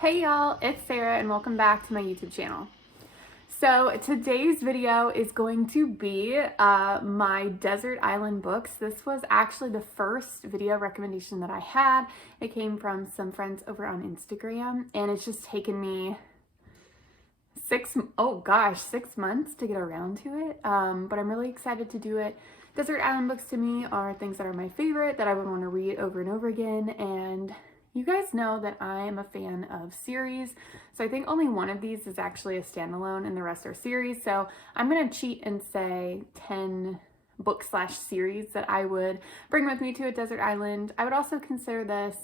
Hey y'all, it's Sarah and welcome back to my YouTube channel. So today's video is going to be my desert island books. This was actually the first video recommendation that I had. It came from some friends over on Instagram and it's just taken me 6 months to get around to it. But I'm really excited to do it. Desert island books to me are things that are my favorite that I would want to read over and over again, and you guys know that I am a fan of series, so I think only one of these is actually a standalone and the rest are series. So I'm going to cheat and say 10 book/series that I would bring with me to a desert island. I would also consider this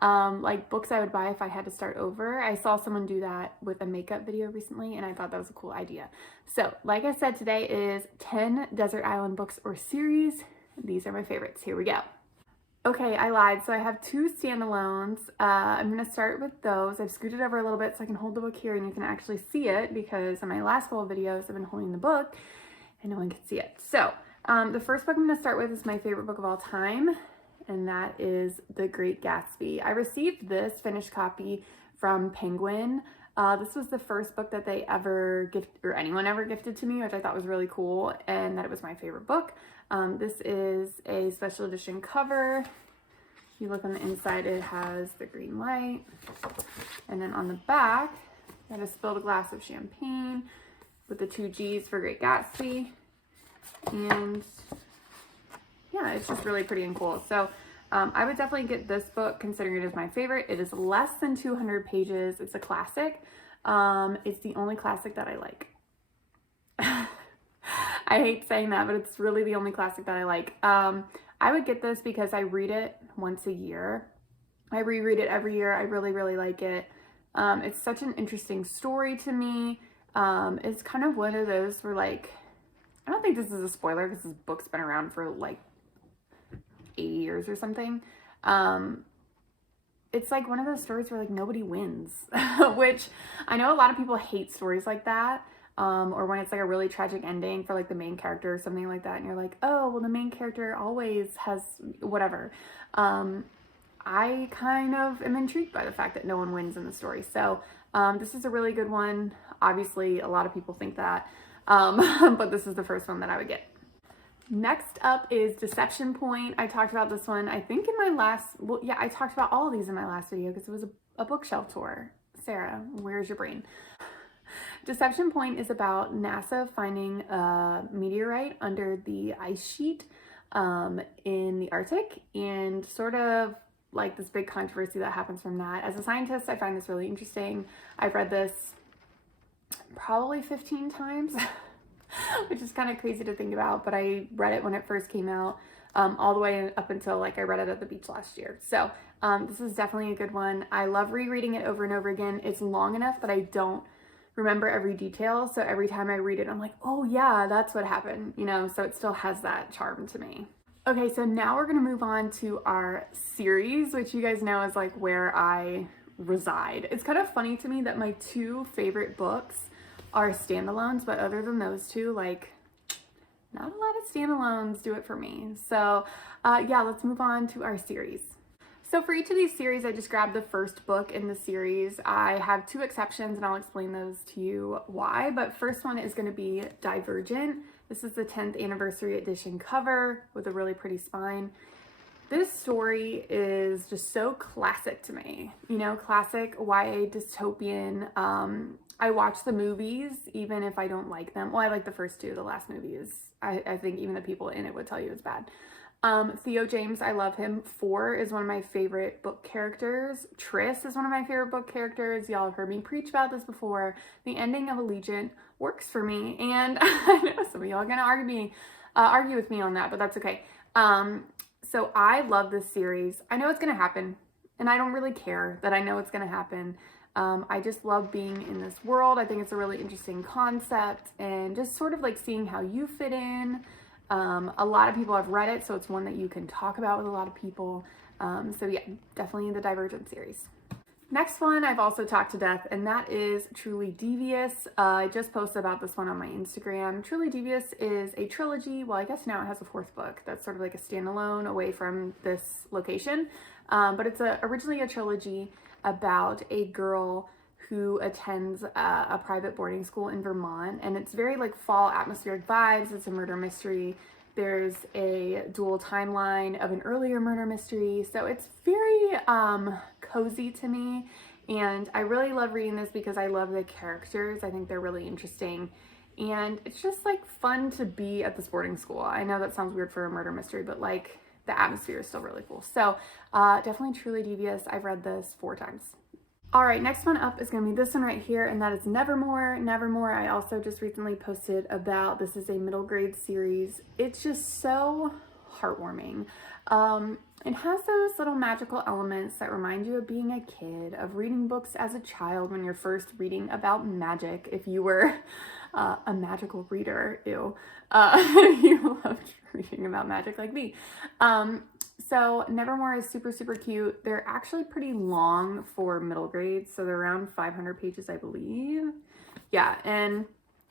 like books I would buy if I had to start over. I saw someone do that with a makeup video recently and I thought that was a cool idea. So like I said, today is 10 desert island books or series. These are my favorites. Here we go. Okay, I lied. So I have 2 standalones. I'm going to start with those. I've scooted over a little bit so I can hold the book here and you can actually see it, because in my last couple of videos I've been holding the book and no one can see it. So the first book I'm going to start with is my favorite book of all time, and that is The Great Gatsby. I received this finished copy from Penguin. This was the first book that they ever or anyone ever gifted to me, which I thought was really cool, and that it was my favorite book. This is a special edition cover. If you look on the inside, it has the green light. And then on the back, I had a spilled glass of champagne with the 2 G's for Great Gatsby. And yeah, it's just really pretty and cool. So I would definitely get this book, considering it is my favorite. It is less than 200 pages. It's a classic. It's the only classic that I like. I hate saying that, but it's really the only classic that I like. I would get this because I read it once a year. I reread it every year. I really, really like it. It's such an interesting story to me. It's kind of one of those where, like, I don't think this is a spoiler because this book's been around for like 80 years or something. It's like one of those stories where like nobody wins, which I know a lot of people hate stories like that. Or when it's like a really tragic ending for like the main character or something like that, and you're like, oh, well, the main character always has whatever. I kind of am intrigued by the fact that no one wins in the story. So this is a really good one. Obviously, a lot of people think that, but this is the first one that I would get. Next up is Deception Point. I talked about this one, I think in my last, well, yeah, I talked about all of these in my last video because it was a bookshelf tour. Sarah, where's your brain? Deception Point is about NASA finding a meteorite under the ice sheet in the Arctic, and sort of like this big controversy that happens from that. As a scientist, I find this really interesting. I've read this probably 15 times, which is kind of crazy to think about, but I read it when it first came out, all the way up until like I read it at the beach last year. So this is definitely a good one. I love rereading it over and over again. It's long enough that I don't remember every detail, so every time I read it I'm like, oh yeah, that's what happened, you know, so it still has that charm to me. Okay, so now we're gonna move on to our series, which you guys know is like where I reside. It's kind of funny to me that my 2 favorite books are standalones, but other than those 2, like, not a lot of standalones do it for me. So yeah, let's move on to our series. So for each of these series, I just grabbed the first book in the series. I have 2 exceptions and I'll explain those to you why, but first one is going to be Divergent. This is the 10th anniversary edition cover with a really pretty spine. This story is just so classic to me, you know, classic YA dystopian. I watch the movies even if I don't like them. Well, I like the first 2. The last movie is, I think even the people in it would tell you it's bad. Theo James, I love him. 4 is one of my favorite book characters. Triss is one of my favorite book characters. Y'all have heard me preach about this before. The ending of Allegiant works for me, and I know some of y'all are gonna argue with me on that, but that's okay. So I love this series. I know it's gonna happen, and I don't really care that I know it's gonna happen. I just love being in this world. I think it's a really interesting concept, and just sort of like seeing how you fit in. A lot of people have read it, so it's one that you can talk about with a lot of people. So yeah, definitely the Divergent series. Next one I've also talked to death, and that is Truly Devious. I just posted about this one on my Instagram. Truly Devious is a trilogy. Well, I guess now it has a 4th book that's sort of like a standalone away from this location. But it's originally a trilogy. about a girl who attends a private boarding school in Vermont, and it's very like fall atmospheric vibes. It's a murder mystery. There's a dual timeline of an earlier murder mystery, so it's very cozy to me, and I really love reading this because I love the characters. I think they're really interesting, and it's just like fun to be at this boarding school. I know that sounds weird for a murder mystery, but like the atmosphere is still really cool. So definitely Truly Devious. I've read this 4 times. All right, next one up is going to be this one right here, and that is Nevermore. Nevermore, I also just recently posted about. This is a middle grade series. It's just so heartwarming. It has those little magical elements that remind you of being a kid, of reading books as a child when you're first reading about magic, if you were a magical reader, ew. You loved reading about magic like me. So Nevermore is super, super cute. They're actually pretty long for middle grades, so they're around 500 pages, I believe. Yeah, and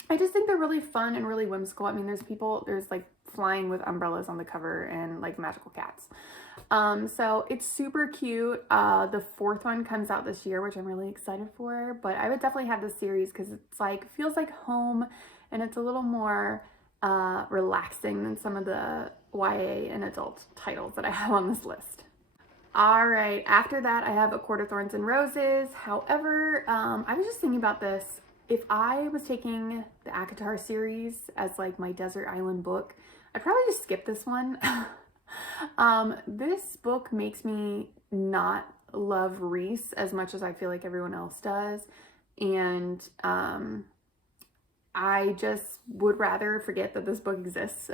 I just think they're really fun and really whimsical. I mean, there's like flying with umbrellas on the cover and like magical cats. So it's super cute. The 4th one comes out this year, which I'm really excited for, but I would definitely have this series because it's like, feels like home, and it's a little more relaxing than some of the YA and adult titles that I have on this list. All right, after that I have A Court of Thorns and Roses. However, I was just thinking about this. If I was taking the ACOTAR series as like my desert island book, I'd probably just skip this one. This book makes me not love Reese as much as I feel like everyone else does, and I just would rather forget that this book exists.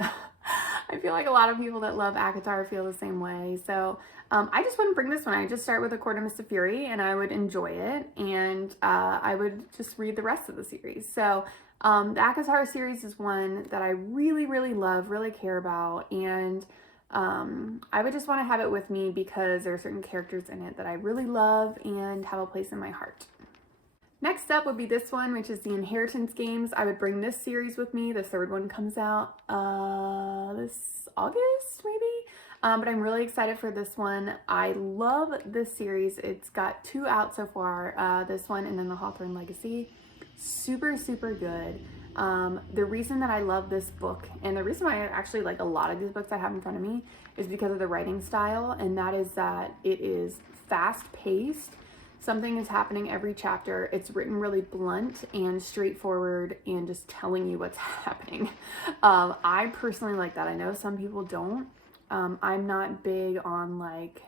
I feel like a lot of people that love ACOTAR feel the same way. So I just wouldn't bring this one. I just start with A Court of Mist and Fury, and I would enjoy it, and I would just read the rest of the series. So the ACOTAR series is one that I really, really love, really care about, and I would just want to have it with me because there are certain characters in it that I really love and have a place in my heart. Next up would be this one, which is the Inheritance Games. I would bring this series with me. The 3rd one comes out this August, maybe? But I'm really excited for this one. I love this series. It's got 2 out so far, this one and then the Hawthorne Legacy. Super, super good. The reason that I love this book, and the reason why I actually like a lot of these books I have in front of me, is because of the writing style, and that is that it is fast-paced. Something is happening every chapter. It's written really blunt and straightforward and just telling you what's happening. I personally like that. I know some people don't. I'm not big on like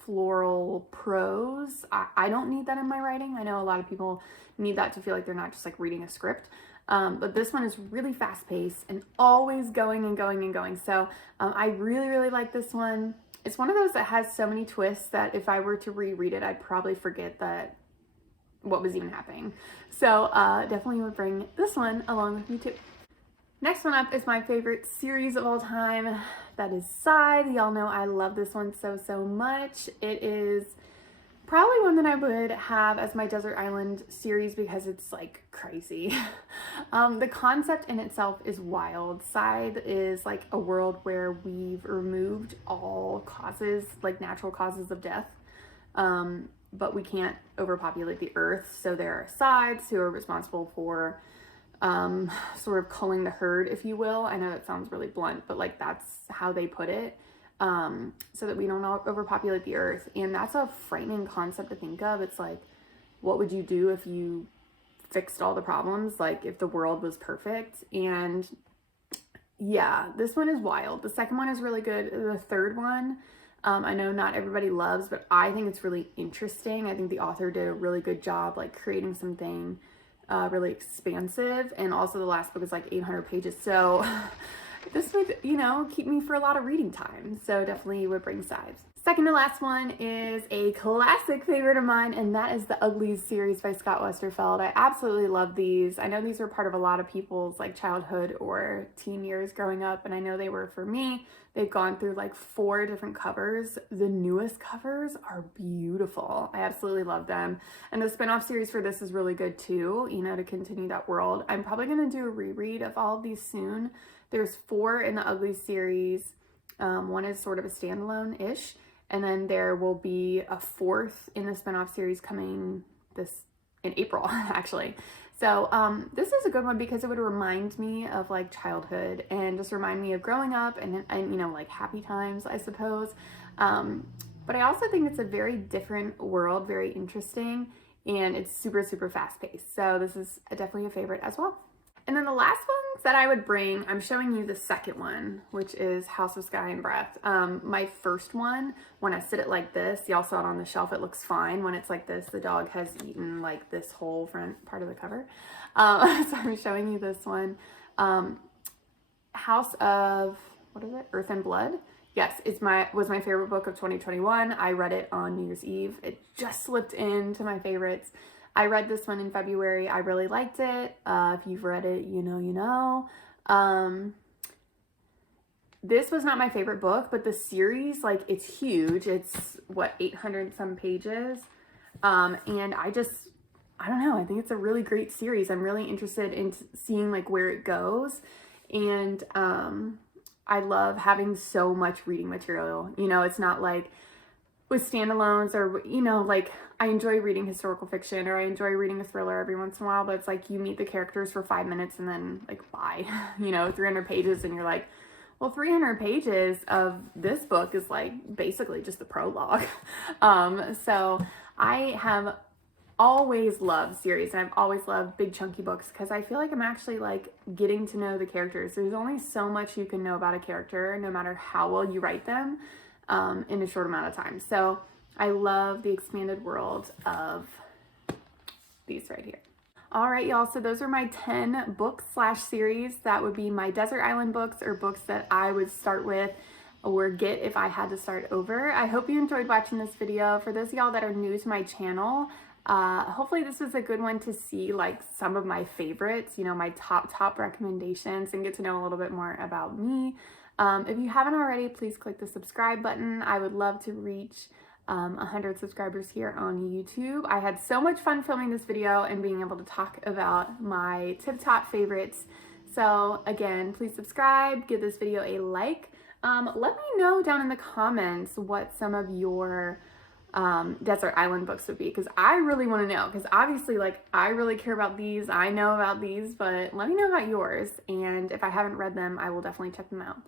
floral prose. I don't need that in my writing. I know a lot of people need that to feel like they're not just like reading a script. But this one is really fast paced and always going and going and going. So I really, really like this one. It's one of those that has so many twists that if I were to reread it, I'd probably forget that what was even happening. So definitely would bring this one along with me too. Next one up is my favorite series of all time. That is Scythe. Y'all know I love this one so, so much. It is probably one that I would have as my Desert Island series because it's like crazy. The concept in itself is wild. Scythe is like a world where we've removed all causes, like natural causes of death, but we can't overpopulate the earth. So there are scythes who are responsible for sort of culling the herd, if you will. I know that sounds really blunt, but like that's how they put it. So that we don't overpopulate the earth. And that's a frightening concept to think of. It's like, what would you do if you fixed all the problems? Like if the world was perfect? And yeah, this one is wild. The 2nd one is really good. The 3rd one, I know not everybody loves, but I think it's really interesting. I think the author did a really good job, like creating something really expansive. And also the last book is like 800 pages. So this would, you know, keep me for a lot of reading time. So definitely would bring Scythe. Second to last one is a classic favorite of mine, and that is the Uglies series by Scott Westerfeld. I absolutely love these. I know these were part of a lot of people's like childhood or teen years growing up, and I know they were for me. They've gone through like 4 different covers. The newest covers are beautiful. I absolutely love them. And the spinoff series for this is really good too, you know, to continue that world. I'm probably going to do a reread of all of these soon. There's 4 in the Uglies series. One is sort of a standalone-ish. And then there will be a fourth in the spinoff series coming in April, actually. So this is a good one because it would remind me of like childhood and just remind me of growing up and you know, like happy times, I suppose. But I also think it's a very different world, very interesting, and it's super, super fast paced. So this is definitely a favorite as well. And then the last ones that I would bring, I'm showing you the second one, which is House of Sky and Breath. My first one, when I sit it like this, y'all saw it on the shelf, it looks fine. When it's like this, the dog has eaten like this whole front part of the cover. So I'm showing you this one. House of, what is it? Earth and Blood. Yes, was my favorite book of 2021. I read it on New Year's Eve. It just slipped into my favorites. I read this one in February. I really liked it. If you've read it, you know, you know. This was not my favorite book, but the series, like, it's huge. It's, what, 800 some pages. And I don't know. I think it's a really great series. I'm really interested in seeing, like, where it goes. And I love having so much reading material. You know, it's not like with standalones or, you know, like I enjoy reading historical fiction or I enjoy reading a thriller every once in a while, but it's like you meet the characters for 5 minutes and then like bye, you know, 300 pages and you're like, well, 300 pages of this book is like basically just the prologue. So I have always loved series and I've always loved big chunky books because I feel like I'm actually like getting to know the characters. There's only so much you can know about a character no matter how well you write them in a short amount of time. So I love the expanded world of these right here. All right, y'all, so those are my 10 books/series. That would be my desert island books or books that I would start with or get if I had to start over. I hope you enjoyed watching this video. For those of y'all that are new to my channel, hopefully this was a good one to see like some of my favorites, you know, my top recommendations and get to know a little bit more about me. If you haven't already, please click the subscribe button. I would love to reach 100 subscribers here on YouTube. I had so much fun filming this video and being able to talk about my top favorites. So again, please subscribe, give this video a like. Let me know down in the comments what some of your desert island books would be, because I really want to know, because obviously like I really care about these, I know about these, but let me know about yours, and if I haven't read them I will definitely check them out.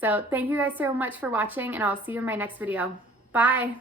So thank you guys so much for watching and I'll see you in my next video. Bye.